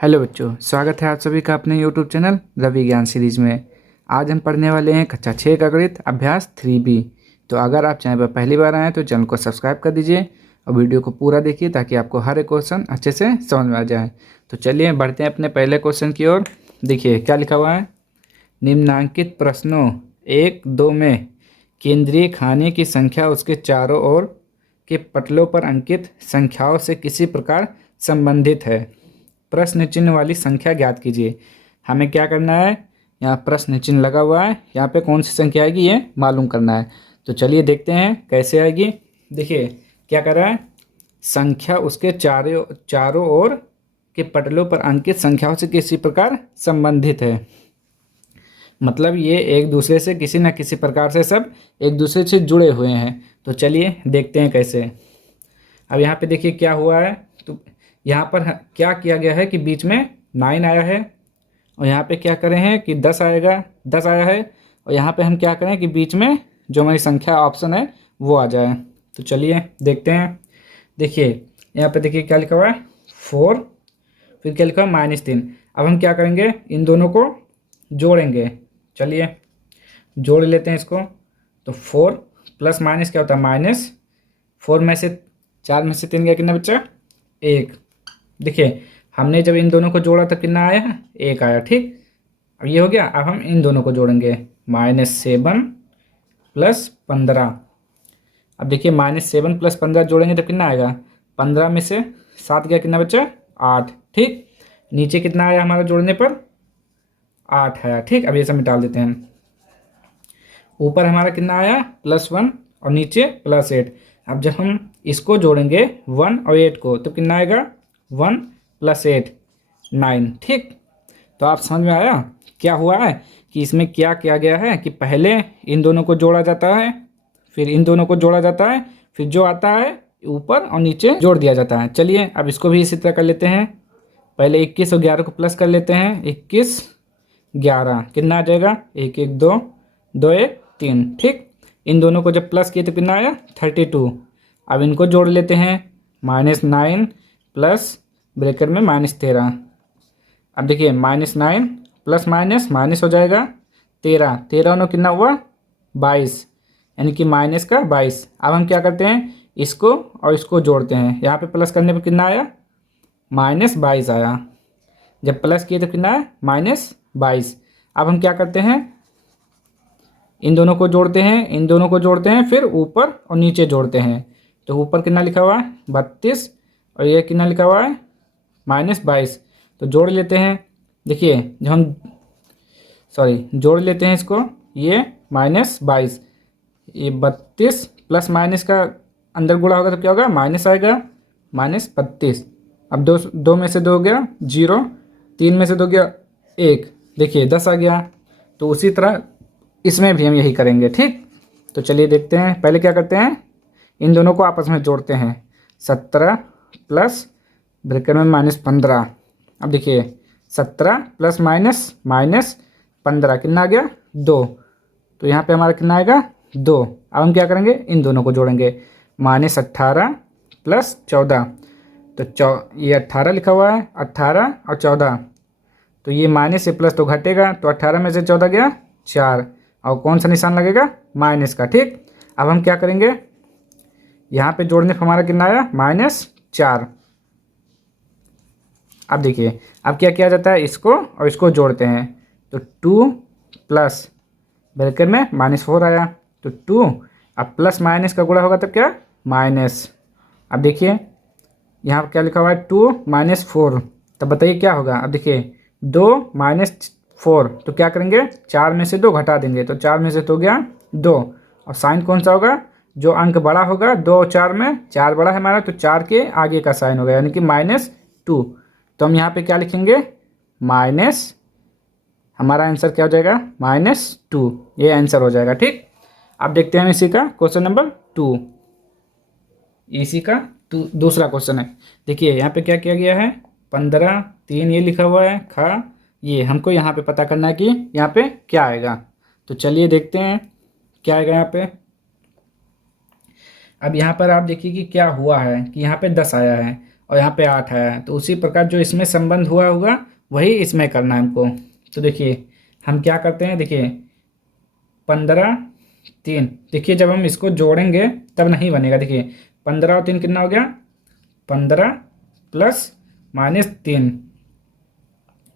Hello बच्चों, स्वागत है आप सभी का अपने यूट्यूब चैनल रवि ज्ञान सीरीज में। आज हम पढ़ने वाले हैं कक्षा 6 का गणित अभ्यास 3B। तो अगर आप चैनल पर पहली बार आए हैं तो चैनल को सब्सक्राइब कर दीजिए और वीडियो को पूरा देखिए ताकि आपको हर एक क्वेश्चन अच्छे से समझ में आ जाए। तो चलिए बढ़ते हैं अपने पहले क्वेश्चन की ओर। देखिए क्या लिखा हुआ है। निम्नांकित प्रश्नों 1-2 में केंद्रीय खाने की संख्या उसके चारों ओर के पटलों पर अंकित संख्याओं से किसी प्रकार संबंधित है। प्रश्न चिन्ह वाली संख्या ज्ञात कीजिए। हमें क्या करना है, यहाँ प्रश्न चिन्ह लगा हुआ है, यहाँ पे कौन सी संख्या आएगी ये मालूम करना है। तो चलिए देखते हैं कैसे आएगी। देखिए क्या कर रहा है, संख्या उसके चारों ओर के पटलों पर अंकित संख्याओं से किसी प्रकार संबंधित है। मतलब ये एक दूसरे से किसी न किसी प्रकार से सब एक दूसरे से जुड़े हुए हैं। तो चलिए देखते हैं कैसे। अब यहाँ पे देखिए क्या हुआ है। तो यहाँ पर क्या किया गया है कि बीच में 9 आया है और यहाँ पे क्या करें हैं कि 10 आया है और यहाँ पे हम क्या करें कि बीच में जो हमारी संख्या ऑप्शन है वो आ जाए। तो चलिए देखते हैं। देखिए यहाँ पे देखिए क्या लिखा हुआ है 4, फिर क्या लिखा हुआ है -3। अब हम क्या करेंगे, इन दोनों को जोड़ेंगे। चलिए जोड़ लेते हैं इसको। तो 4 प्लस माइनस क्या होता है -4 में से 4 में से 3 गया, कितना बच्चा 1। देखिए हमने जब इन दोनों को जोड़ा तो कितना आया, 1 आया। ठीक, अब ये हो गया। अब हम इन दोनों को जोड़ेंगे, -7 प्लस 15। अब देखिए -7 प्लस 15 जोड़ेंगे तो कितना आएगा, 15 में से 7 गया, कितना बच्चा 8। ठीक, नीचे कितना आया हमारा जोड़ने पर 8 आया। ठीक, अब ये सब मिटा देते हैं। ऊपर हमारा कितना आया +1 और नीचे +8। अब जब हम इसको जोड़ेंगे 1 और 8 को तो कितना आएगा 1 + 8 9। ठीक, तो आप समझ में आया क्या हुआ है कि इसमें क्या किया गया है कि पहले इन दोनों को जोड़ा जाता है, फिर इन दोनों को जोड़ा जाता है, फिर जो आता है ऊपर और नीचे जोड़ दिया जाता है। चलिए अब इसको भी इसी तरह कर लेते हैं। पहले 21 और 11 को प्लस कर लेते हैं। 21 11 कितना आ जाएगा 1 1 2 2 1 3। ठीक, इन दोनों को जब प्लस किए तो कितना आया 32। अब इनको जोड़ लेते हैं, -9 प्लस ब्रैकेट में -13। अब देखिए -9 प्लस माइनस माइनस हो जाएगा 13, 13 और कितना हुआ 22, यानी कि माइनस का 22। अब हम क्या करते हैं, इसको और इसको जोड़ते हैं। यहाँ पे प्लस करने पर कितना आया -22 आया। जब प्लस किए तो कितना आया -22। अब हम क्या करते हैं, इन दोनों को जोड़ते हैं, इन दोनों को जोड़ते हैं, फिर ऊपर और नीचे जोड़ते हैं। तो ऊपर कितना लिखा हुआ है 32 और ये कितना लिखा हुआ है -22। तो जोड़ लेते हैं। देखिए जब हम जोड़ लेते हैं इसको, ये -22, ये 32 प्लस माइनस का अंदर गुणा होगा तो क्या होगा माइनस आएगा, -32। अब दो में से 2 गया 0, 3 में से 2 गया 1, देखिए 10 आ गया। तो उसी तरह इसमें भी हम यही करेंगे। ठीक, तो चलिए देखते हैं। पहले क्या करते हैं, इन दोनों को आपस में जोड़ते हैं। 17 प्लस ब्रैकेट में -15। अब देखिए 17 प्लस माइनस -15 कितना आ गया 2। तो यहाँ पे हमारा कितना आएगा 2। अब हम क्या करेंगे, इन दोनों को जोड़ेंगे, -18 प्लस 14। तो ये 18 लिखा हुआ है, 18 और 14। तो ये माइनस से प्लस तो घटेगा, तो 18 में से 14 गया 4, और कौन सा निशान लगेगा माइनस का। ठीक, अब हम क्या करेंगे, यहाँ पे जोड़ने पर हमारा कितना आया -4। अब देखिए अब क्या किया जाता है, इसको और इसको जोड़ते हैं। तो 2 प्लस ब्रैकेट में -4 आया, तो 2। अब प्लस माइनस का गुणा होगा तब क्या माइनस। अब देखिए यहाँ पर क्या लिखा हुआ है 2 - 4, तब बताइए क्या होगा। अब देखिए 2 - 4, तो क्या करेंगे 4 में से 2 घटा देंगे, तो 4 में से तो गया 2, और साइन कौन सा होगा, जो अंक बड़ा होगा 2 और 4 में, 4 बड़ा है हमारा तो 4 के आगे का साइन होगा, यानी कि -2। तो हम यहाँ पे क्या लिखेंगे माइनस, हमारा आंसर क्या हो जाएगा -2, ये आंसर हो जाएगा। ठीक, अब देखते हैं इसी का क्वेश्चन नंबर 2। इसी का दूसरा क्वेश्चन है। देखिए यहाँ पे क्या किया गया है, 15 3 ये लिखा हुआ है खा, ये हमको यहाँ पे पता करना है कि यहाँ पे क्या आएगा। तो चलिए देखते हैं क्या आएगा यहाँ पे। अब यहाँ पर आप देखिए कि क्या हुआ है कि यहाँ पे 10 आया है और यहाँ पे 8 आया है। तो उसी प्रकार जो इसमें संबंध हुआ होगा वही इसमें करना है हमको। तो देखिए हम क्या करते हैं, देखिए 15 3, देखिए जब हम इसको जोड़ेंगे तब नहीं बनेगा। देखिए 15 और 3 कितना हो गया, 15 प्लस -3,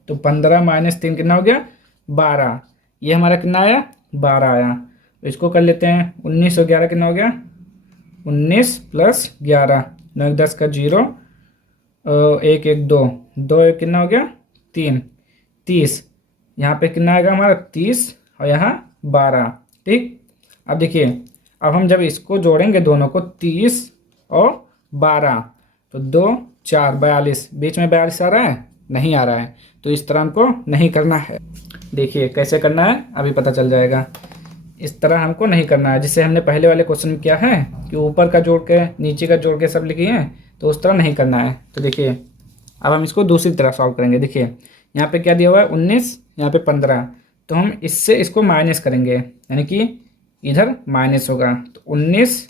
तो 15 -3 कितना हो गया, 12। ये हमारा कितना आया, 12 आया। तो इसको कर लेते हैं 19 और 11 कितना हो गया, 19 प्लस 11, 9 1 10 का 0, 1 1 2, 2 1 कितना हो गया, 3, 30। यहाँ पे कितना आएगा हमारा 30 और यहाँ 12। ठीक, अब देखिए अब हम जब इसको जोड़ेंगे दोनों को 30 और 12, तो 2 4 42, बीच में 42 आ रहा है, नहीं आ रहा है। तो इस तरह हमको नहीं करना है। देखिए कैसे करना है अभी पता चल जाएगा। इस तरह हमको नहीं करना है जिससे हमने पहले वाले क्वेश्चन में किया है कि ऊपर का जोड़ के नीचे का जोड़ के सब लिखी है, तो उस तरह नहीं करना है। तो देखिए अब हम इसको दूसरी तरह सॉल्व करेंगे। देखिए यहाँ पे क्या दिया हुआ है 19, यहाँ पे 15, तो हम इससे इसको माइनस करेंगे, यानी कि इधर माइनस होगा। तो 19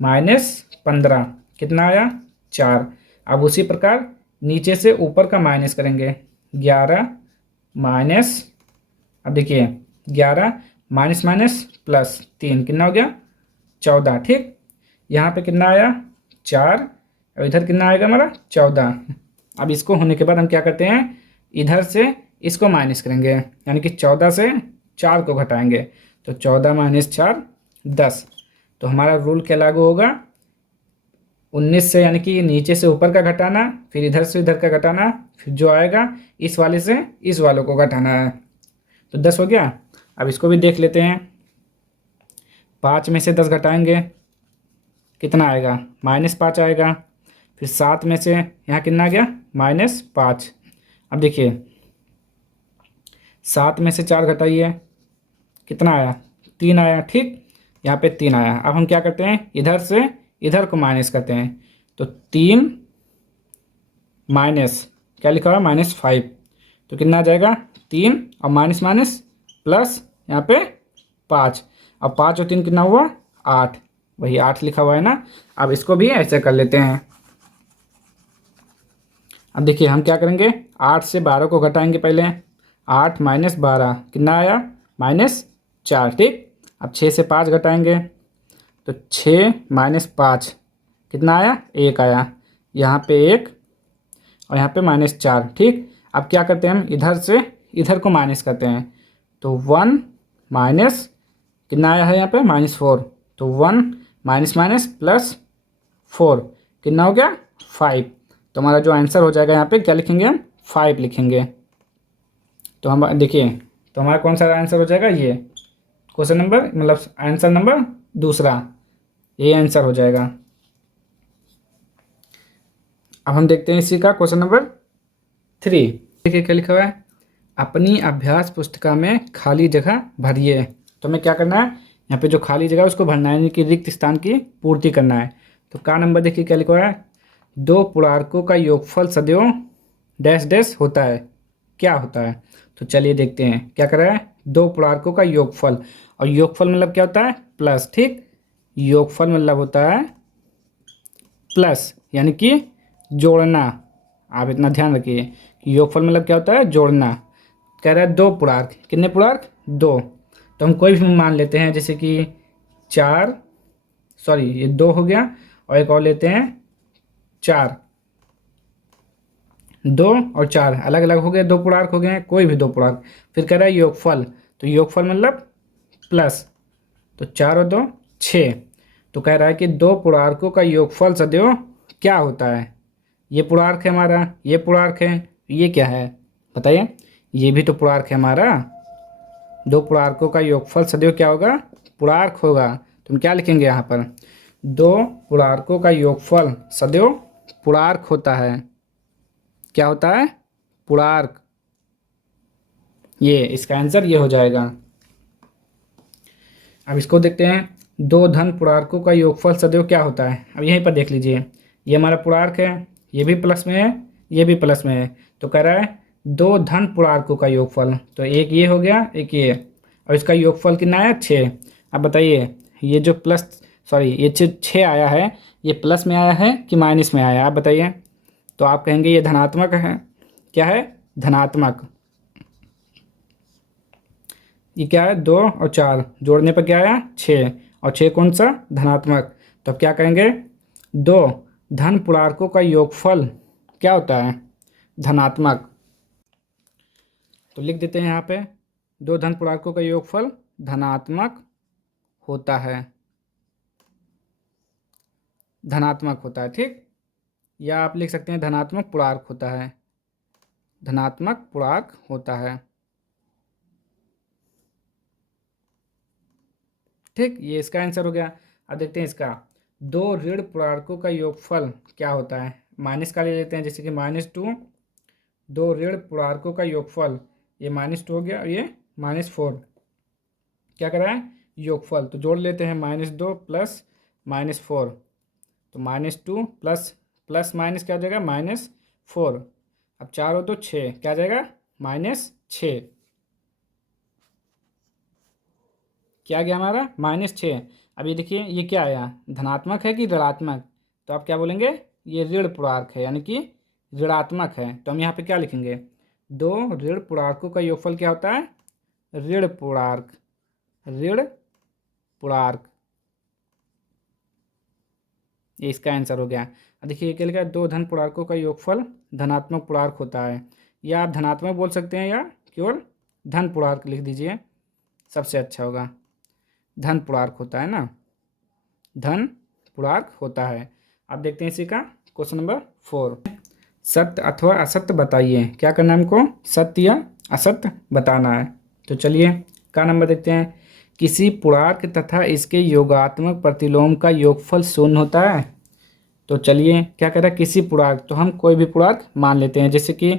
माइनस 15 कितना आया, 4। अब उसी प्रकार नीचे से ऊपर का माइनस करेंगे, 11 माइनस, अब देखिए 11 माइनस माइनस प्लस 3 कितना हो गया, 14। ठीक, यहाँ पे कितना आया, 4, और इधर कितना आएगा हमारा, 14। अब इसको होने के बाद हम क्या करते हैं, इधर से इसको माइनस करेंगे, यानी कि 14 से 4 को घटाएंगे। तो 14 माइनस 4 10। तो हमारा रूल क्या लागू होगा, 19 से यानी कि नीचे से ऊपर का घटाना, फिर इधर से इधर का घटाना, फिर जो आएगा इस वाले से इस वालों को घटाना है। तो 10 हो गया। अब इसको भी देख लेते हैं, 5 में से 10 घटाएंगे कितना आएगा, -5 आएगा। फिर 7 में से यहाँ कितना आ गया, -5। अब देखिए 7 में से 4 घटाइए कितना आया, 3 आया। ठीक, यहाँ पे 3 आया। अब हम क्या करते हैं, इधर से इधर को माइनस करते हैं। तो 3 माइनस क्या लिखा हुआ है, -5, तो कितना आ जाएगा, 3 और माइनस माइनस प्लस यहाँ पे 5। अब 5 और 3 कितना हुआ, 8, वही 8 लिखा हुआ है ना। अब इसको भी ऐसे कर लेते हैं। अब देखिए हम क्या करेंगे, 8 से 12 को घटाएंगे पहले, 8 माइनस 12 कितना आया, -4। ठीक, अब 6 से 5 घटाएंगे, तो 6 माइनस 5 कितना आया, 1 आया। यहाँ पे 1 और यहाँ पे -4। ठीक, अब क्या करते हैं हम, इधर से इधर को माइनस करते हैं। तो 1 माइनस कितना आया है यहाँ पे, -4। तो 1 माइनस माइनस प्लस 4 कितना हो गया, 5। तो हमारा जो आंसर हो जाएगा यहाँ पे क्या लिखेंगे हम, 5 लिखेंगे। तो हम देखिए, तो हमारा कौन सा आंसर हो जाएगा, ये क्वेश्चन नंबर मतलब आंसर नंबर दूसरा, ये आंसर हो जाएगा। अब हम देखते हैं इसी का क्वेश्चन नंबर 3। देखिए क्या लिखा हुआ है, अपनी अभ्यास पुस्तिका में खाली जगह भरिए। तो हमें क्या करना है, यहाँ पे जो खाली जगह है उसको भरना है, यानी कि रिक्त स्थान की पूर्ति करना है। तो का नंबर देखिए क्या लिखा हुआ है, 2 पूर्णांकों का योगफल सदैव डैश डैश होता है, क्या होता है। तो चलिए देखते हैं क्या कर रहा है, 2 पूर्णांकों का योगफल, और योगफल मतलब क्या होता है, प्लस। ठीक, योगफल मतलब होता है प्लस, यानी कि जोड़ना। आप इतना ध्यान रखिए कि योगफल मतलब क्या होता है, जोड़ना। कह रहा है 2 पूर्णांक, कितने पूर्णांक, 2। तो हम कोई भी मान लेते हैं, जैसे कि 4, सॉरी ये 2 हो गया, और एक और लेते हैं 4। 2 और 4 अलग अलग हो गए, 2 पूर्णांक हो गए, कोई भी 2 पूर्णांक। फिर कह रहा है योगफल, तो योगफल मतलब प्लस, तो 4 और 2 6। तो कह रहा है कि 2 पूर्णांकों का योगफल सदैव क्या होता है। ये पूर्णांक है हमारा, ये पूर्णांक है, ये क्या है बताइए, ये भी तो पूर्णांक है हमारा। 2 पूर्णांकों का योगफल सदैव क्या होगा, पूर्णांक होगा। तो हम क्या लिखेंगे यहाँ पर, 2 पूर्णांकों का योगफल सदैव पूर्णांक होता है। क्या होता है, पूर्णांक। ये इसका आंसर ये हो जाएगा। अब इसको देखते हैं, 2 धन पूर्णांकों का योगफल सदैव क्या होता है। अब यहीं पर देख लीजिए, ये हमारा पूर्णांक है, ये भी प्लस में है, ये भी प्लस में है। तो कह रहा है 2 धन पूर्णांकों का योगफल, तो एक ये हो गया, एक ये, और इसका योगफल कितना है, 6। अब बताइए ये जो प्लस, सॉरी ये 6 आया है, ये प्लस में आया है कि माइनस में आया है, आप बताइए। तो आप कहेंगे ये धनात्मक है। क्या है? धनात्मक। ये क्या है? 2 और 4 जोड़ने पर क्या आया? 6, और 6 कौन सा? धनात्मक। तो अब क्या कहेंगे? 2 धन पूर्णांकों का योगफल क्या होता है? धनात्मक। तो लिख देते हैं यहाँ पे 2 धन पूर्णांकों का योगफल धनात्मक होता है। धनात्मक होता है, ठीक। या आप लिख सकते हैं धनात्मक पूर्णांक होता है। धनात्मक पूर्णांक होता है, ठीक। ये इसका आंसर हो गया। अब देखते हैं इसका 2 ऋण पूर्णांकों का योगफल क्या होता है? माइनस का ले लेते हैं, जैसे कि -2 2 ऋण पूर्णांकों का योगफल, ये -2 हो गया और ये -4 क्या कर रहा है? योगफल। तो जोड़ लेते हैं -2 प्लस -4, तो -2 प्लस प्लस माइनस क्या हो जाएगा? -4। अब 4 हो तो 6 क्या आ जाएगा? -6। क्या आ गया हमारा? -6। अब ये देखिए ये क्या आया? धनात्मक है कि ऋणात्मक? तो आप क्या बोलेंगे? ये ऋण पूर्णांक है, यानी कि ऋणात्मक है। तो हम यहाँ पे क्या लिखेंगे? 2 ऋण पूर्णांकों का योगफल क्या होता है? ऋण पूर्णांक। ऋण पूर्णांक, ये इसका आंसर हो गया। अब देखिए ये क्या लिखा है? 2 धन पूर्णांकों का योगफल धनात्मक पूर्णांक होता है। या आप धनात्मक बोल सकते हैं या केवल धन पूर्णांक लिख दीजिए, सबसे अच्छा होगा। धन पूर्णांक होता है ना, धन पूर्णांक होता है। अब देखते हैं इसी का क्वेश्चन नंबर 4। सत्य अथवा असत्य बताइए। क्या करना है हमको? सत्य या असत्य बताना है। तो चलिए का नंबर देखते हैं। किसी पूर्णांक तथा इसके योगात्मक प्रतिलोम का योगफल शून्य होता है। तो चलिए क्या कह रहा है? किसी पूर्णांक, तो हम कोई भी पूर्णांक मान लेते हैं, जैसे कि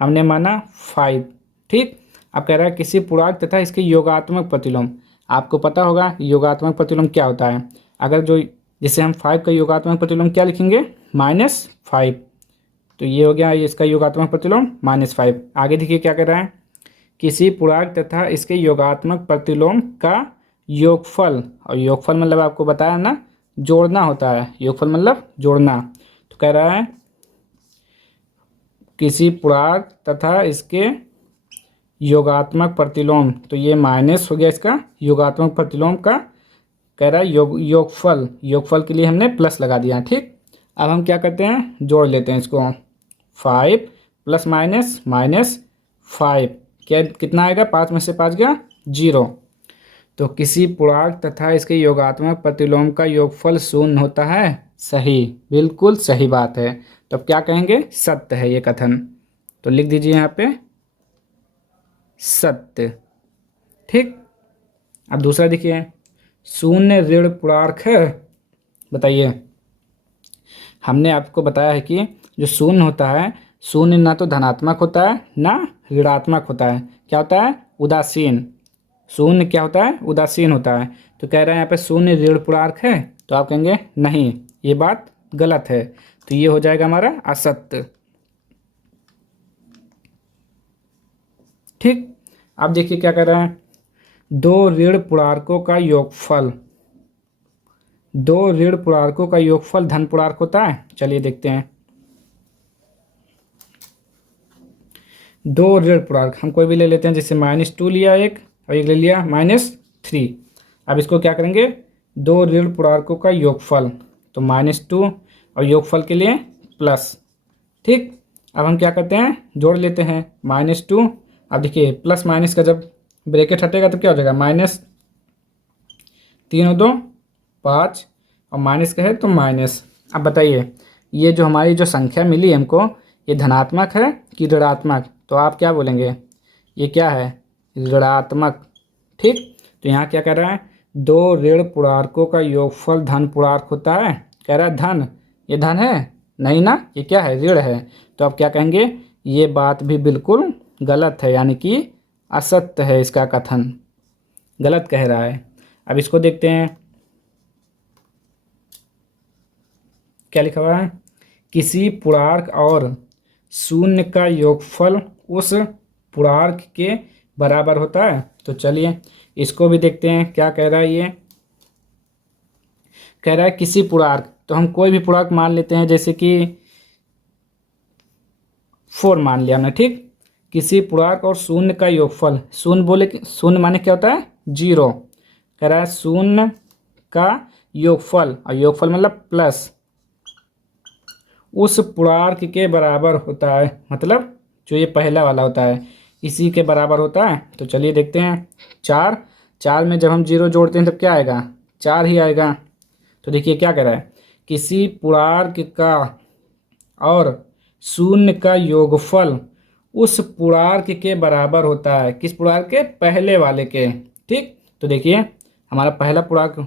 हमने माना 5, ठीक। अब कह रहा है किसी पूर्णांक तथा इसके योगात्मक प्रतिलोम। आपको पता होगा योगात्मक प्रतिलोम क्या होता है। अगर जो जैसे हम 5 का योगात्मक प्रतिलोम क्या लिखेंगे? -5। तो ये हो गया ये इसका योगात्मक प्रतिलोम -5। आगे देखिए क्या कर रहा है? किसी पूर्णांक तथा इसके योगात्मक प्रतिलोम का योगफल, और योगफल मतलब आपको बताया ना जोड़ना होता है। योगफल मतलब जोड़ना। तो कह रहा है किसी पूर्णांक तथा इसके योगात्मक प्रतिलोम, तो ये माइनस हो गया इसका योगात्मक प्रतिलोम का। कह रहा है योगफल, योगफल के लिए हमने प्लस लगा दिया, ठीक। अब हम क्या करते हैं? जोड़ लेते हैं इसको। 5 प्लस माइनस -5 क्या कितना आएगा? 5 में से 5 गया 0। तो किसी पूर्णांक तथा इसके योगात्मक प्रतिलोम का योगफल शून्य होता है। सही, बिल्कुल सही बात है। तो अब क्या कहेंगे? सत्य है ये कथन। तो लिख दीजिए यहाँ पे सत्य, ठीक। अब दूसरा देखिए, शून्य ऋण पूर्णांक है। बताइए, हमने आपको बताया है कि जो शून्य होता है, शून्य ना तो धनात्मक होता है ना ऋणात्मक होता है। क्या होता है? उदासीन। शून्य क्या होता है? उदासीन होता है। तो कह रहे हैं यहाँ पे शून्य ऋण पूर्णांक है, तो आप कहेंगे नहीं, ये बात गलत है। तो ये हो जाएगा हमारा असत्य, ठीक। अब देखिए क्या कर रहा है? 2 ऋण पूर्णांकों का योगफल, 2 ऋण पूर्णांकों का योगफल धन पूर्णांक होता है। चलिए देखते हैं। 2 ऋण पूर्णांक हम कोई भी ले लेते हैं, जैसे -2 लिया एक और एक ले लिया -3। अब इसको क्या करेंगे? 2 ऋण पूर्णांकों का योगफल, तो -2 और योगफल के लिए प्लस, ठीक। अब हम क्या करते हैं? जोड़ लेते हैं -2। अब देखिए प्लस माइनस का जब ब्रैकेट हटेगा तो क्या हो जाएगा? -3 और 2 5 और माइनस का है तो माइनस। अब बताइए ये जो हमारी जो संख्या मिली हमको, ये धनात्मक है कि ऋणात्मक? तो आप क्या बोलेंगे? ये क्या है? ऋणात्मक, ठीक। तो यहाँ क्या कर रहा है? 2 ऋण पूर्णांकों का योगफल धन पूर्णांक होता है। कह रहा है धन, ये धन है नहीं ना, ये क्या है? ऋण है। तो आप क्या कहेंगे? ये बात भी बिल्कुल गलत है, यानी कि असत्य है, इसका कथन गलत कह रहा है। अब इसको देखते हैं क्या लिखा हुआ है? किसी पूर्णांक और शून्य का योगफल उस पूर्णांक के बराबर होता है। तो चलिए इसको भी देखते हैं क्या कह रहा है। ये कह रहा है किसी पूर्णांक, तो हम कोई भी पूर्णांक मान लेते हैं, जैसे कि 4 मान लिया हमने। ठीक, किसी पूर्णांक और शून्य का योगफल, शून्य बोले कि शून्य माने क्या होता है, 0। कह रहा है शून्य का योगफल, और योगफल मतलब प्लस, उस पूर्णांक के बराबर होता है, मतलब जो ये पहला वाला होता है इसी के बराबर होता है। तो चलिए देखते हैं। 4, 4 में जब हम 0 जोड़ते हैं तब क्या आएगा, 4 ही आएगा। तो देखिए क्या कह रहा है, किसी पूर्णांक का और शून्य का योगफल उस पूर्णांक के बराबर होता है। किस पूर्णांक के, पहले वाले के। ठीक, तो देखिए हमारा पहला पूर्णांक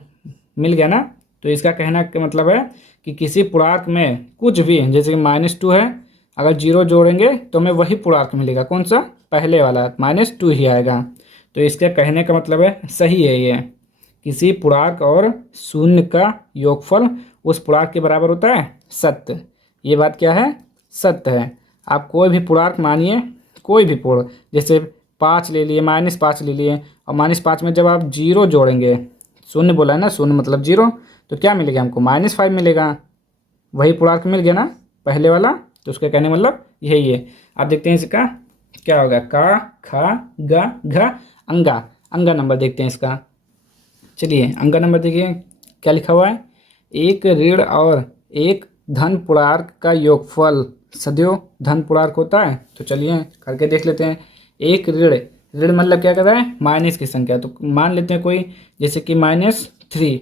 मिल गया ना। तो इसका कहना का मतलब है कि किसी पूर्णांक में कुछ भी, जैसे कि -2 है, अगर 0 जोड़ेंगे तो हमें वही पूर्णांक मिलेगा। कौन सा, पहले वाला, -2 ही आएगा। तो इसके कहने का मतलब है सही है ये, किसी पूर्णांक और शून्य का योगफल उस पूर्णांक के बराबर होता है, सत्य। ये बात क्या है, सत्य है। आप कोई भी पूर्णांक मानिए, कोई भी पूर्ण, जैसे 5 ले लिए, -5 ले लिए, और -5 में जब आप 0 जोड़ेंगे, शून्य बोला है ना, शून्य मतलब 0, तो क्या मिलेगा हमको, -5 मिलेगा। वही पूर्णांक मिल गया ना पहले वाला। तो उसका कहने मतलब यही है। आप देखते हैं इसका क्या होगा, का, खा, गा, घ, अंगा। अंगा नंबर देखते हैं इसका। चलिए अंगा नंबर देखिए क्या लिखा हुआ है, एक ऋण और एक धन पूर्णांक का योगफल सदैव धन पूर्णांक होता है। तो चलिए करके देख लेते हैं। एक ऋण, ऋण मतलब क्या कर रहा है, माइनस की संख्या। तो मान लेते हैं कोई, जैसे कि -3,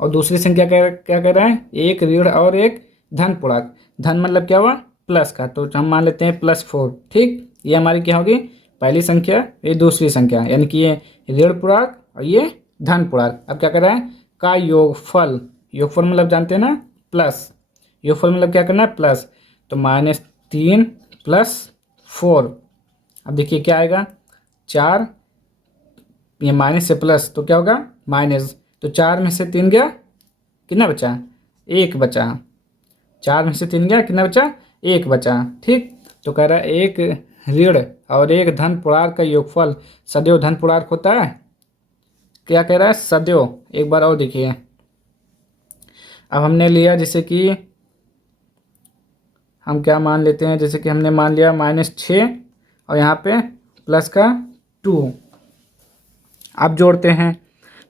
और दूसरी संख्या क्या कर रहा है, एक ऋण और एक धन पूर्णांक। धन मतलब क्या हुआ, प्लस का, तो हम मान लेते हैं +4। ठीक, ये हमारी क्या होगी, पहली संख्या, ये दूसरी संख्या, यानी कि ये ऋण पूर्णांक और ये धन पूर्णांक। अब क्या कर रहा है, का योगफल, योगफल मतलब जानते हैं ना, प्लस, योगफल मतलब क्या करना है, प्लस। तो -3 + 4, अब देखिए क्या आएगा, 4, ये माइनस से प्लस तो क्या होगा, माइनस। तो 4 में से 3 गया, कितना बचा, 1 बचा। 4 में से 3 गया, कितना बचा, 1 बचा। ठीक, तो कह रहा है एक ऋण और एक धन पूर्णांक का योगफल सदैव धन पूर्णांक होता है। क्या कह रहा है, सदैव। एक बार और देखिए, अब हमने लिया जैसे कि हम क्या मान लेते हैं, जैसे कि हमने मान लिया -6 और यहाँ पे प्लस का 2। अब जोड़ते हैं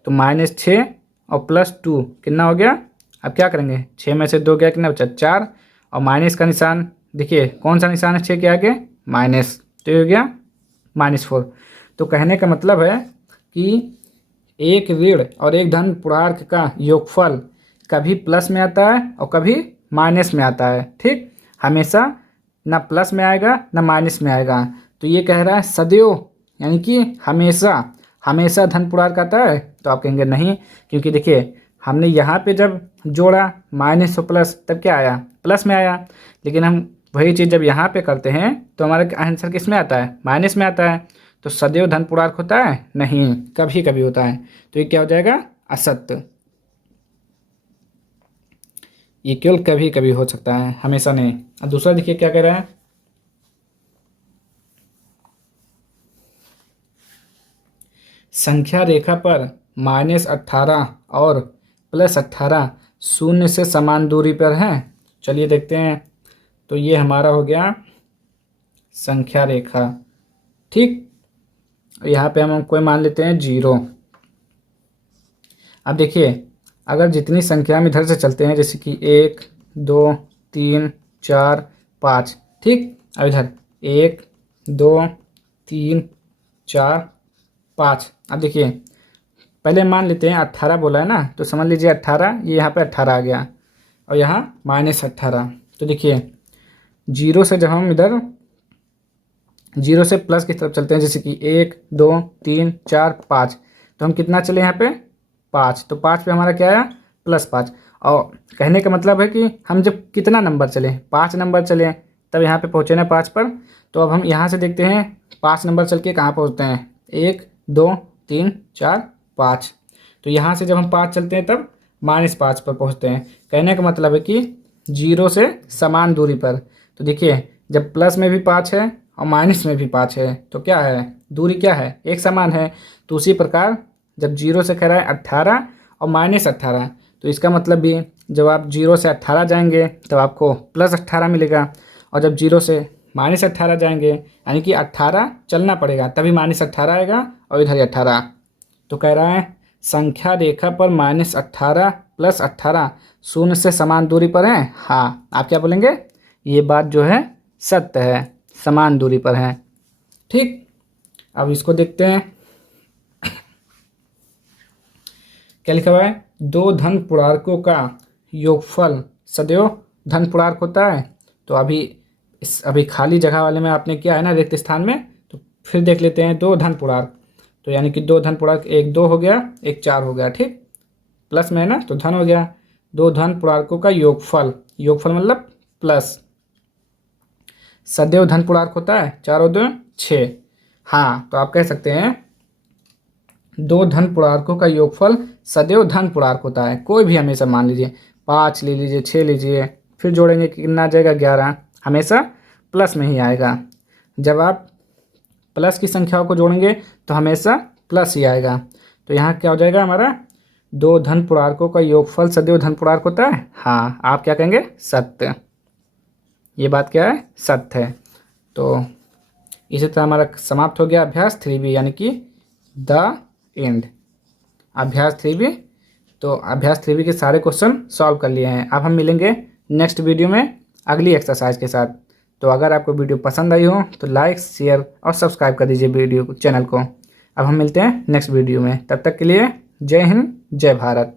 तो -6 और +2 कितना हो गया। अब क्या करेंगे, 6 में से 2 गया, कितना बचा, 4, और माइनस का निशान देखिए कौन सा निशान है 6 के आगे, माइनस, तो ये हो गया -4। तो कहने का मतलब है कि एक ऋण और एक धन पूर्णांक का योगफल कभी प्लस में आता है और कभी माइनस में आता है। ठीक, हमेशा ना प्लस में आएगा ना माइनस में आएगा। तो ये कह रहा है सदैव, यानी कि हमेशा, हमेशा धन पूर्णांक आता है। तो आप कहेंगे नहीं, क्योंकि देखिए हमने यहाँ पे जब जोड़ा माइनस और प्लस तब क्या आया, प्लस में आया। लेकिन हम वही चीज़ जब यहाँ पे करते हैं तो हमारा आंसर किस में आता है, माइनस में आता है। तो सदैव धन पूर्णांक होता है, नहीं, कभी कभी होता है। तो ये क्या हो जाएगा, असत्य। ये केवल कभी कभी हो सकता है, हमेशा नहीं। अब दूसरा देखिए क्या कह रहा है, संख्या रेखा पर -18 और +18 शून्य से समान दूरी पर हैं। चलिए देखते हैं। तो ये हमारा हो गया संख्या रेखा। ठीक, यहाँ पे हम कोई मान लेते हैं 0। अब देखिए अगर जितनी संख्या में इधर से चलते हैं, जैसे कि 1 2 3 4 5, ठीक, अब इधर 1 2 3 4 5। अब देखिए पहले मान लेते हैं 18 बोला है ना, तो समझ लीजिए 18, ये यहाँ पे 18 आ गया और यहाँ -18। तो देखिए 0 से जब हम इधर 0 से प्लस की तरफ चलते हैं, जैसे कि 1 2 3 4 5, तो हम कितना चले यहाँ पे, 5। तो 5 पे हमारा क्या आया, +5। और कहने का मतलब है कि हम जब कितना नंबर चले, 5 नंबर चले, तब यहाँ पे पहुँचे ना 5 पर। तो अब हम यहाँ से देखते हैं 5 नंबर चल के कहाँ पहुँचते हैं, 1 2 3 4 5। तो यहाँ से जब हम 5 चलते हैं तब -5 पर पहुँचते हैं। कहने का मतलब है कि 0 से समान दूरी पर। तो देखिए जब प्लस में भी 5 है और माइनस में भी 5 है तो क्या है, दूरी क्या है, एक समान है। तो उसी प्रकार जब 0 से कह रहा है 18 और -18, तो इसका मतलब भी जब आप 0 से 18 जाएंगे तब आपको +18 मिलेगा, और जब 0 से -18 जाएंगे, यानी कि 18 चलना पड़ेगा तभी -18 आएगा, और इधर 18। तो कह रहा है संख्या रेखा पर -18 + 18 शून्य से समान दूरी पर है। हाँ, आप क्या बोलेंगे, ये बात जो है सत्य है, समान दूरी पर है। ठीक, अब इसको देखते हैं क्या लिखा हुआ है। दो धन पूर्णांकों का योगफल सदैव धन पूर्णांक होता है। तो अभी खाली जगह वाले में आपने किया है ना, रिक्त स्थान में, तो फिर देख लेते हैं दो धन पूर्णांक। तो यानी कि दो धन पूर्णांक, एक 2 हो गया, एक 4 हो गया। ठीक, प्लस में है ना, तो धन हो गया। दो धन पूर्णांकों का योगफल, योगफल मतलब प्लस, सदैव धन पूर्णांक होता है, 4 और 2 6। हाँ, तो आप कह सकते हैं दो धन पूर्णांकों का योगफल सदैव धन पूर्णांक होता है। कोई भी हमेशा मान लीजिए 5 ले लीजिए, 6 लीजिए, फिर जोड़ेंगे कितना आ जाएगा 11, हमेशा प्लस में ही आएगा। जब आप प्लस की संख्याओं को जोड़ेंगे तो हमेशा प्लस ही आएगा। तो यहाँ क्या हो जाएगा हमारा, दो धन पूर्णांकों का योगफल सदैव धन पूर्णांक होता है। हाँ, आप क्या कहेंगे, सत्य। ये बात क्या है, सत्य है। तो इसी तरह हमारा समाप्त हो गया अभ्यास 3B, यानी कि द एंड। अभ्यास 3B, तो अभ्यास 3B के सारे क्वेश्चन सॉल्व कर लिए हैं। अब हम मिलेंगे नेक्स्ट वीडियो में अगली एक्सरसाइज के साथ। तो अगर आपको वीडियो पसंद आई हो तो लाइक, शेयर और सब्सक्राइब कर दीजिए वीडियो चैनल को। अब हम मिलते हैं नेक्स्ट वीडियो में, तब तक के लिए जय हिंद, जय भारत।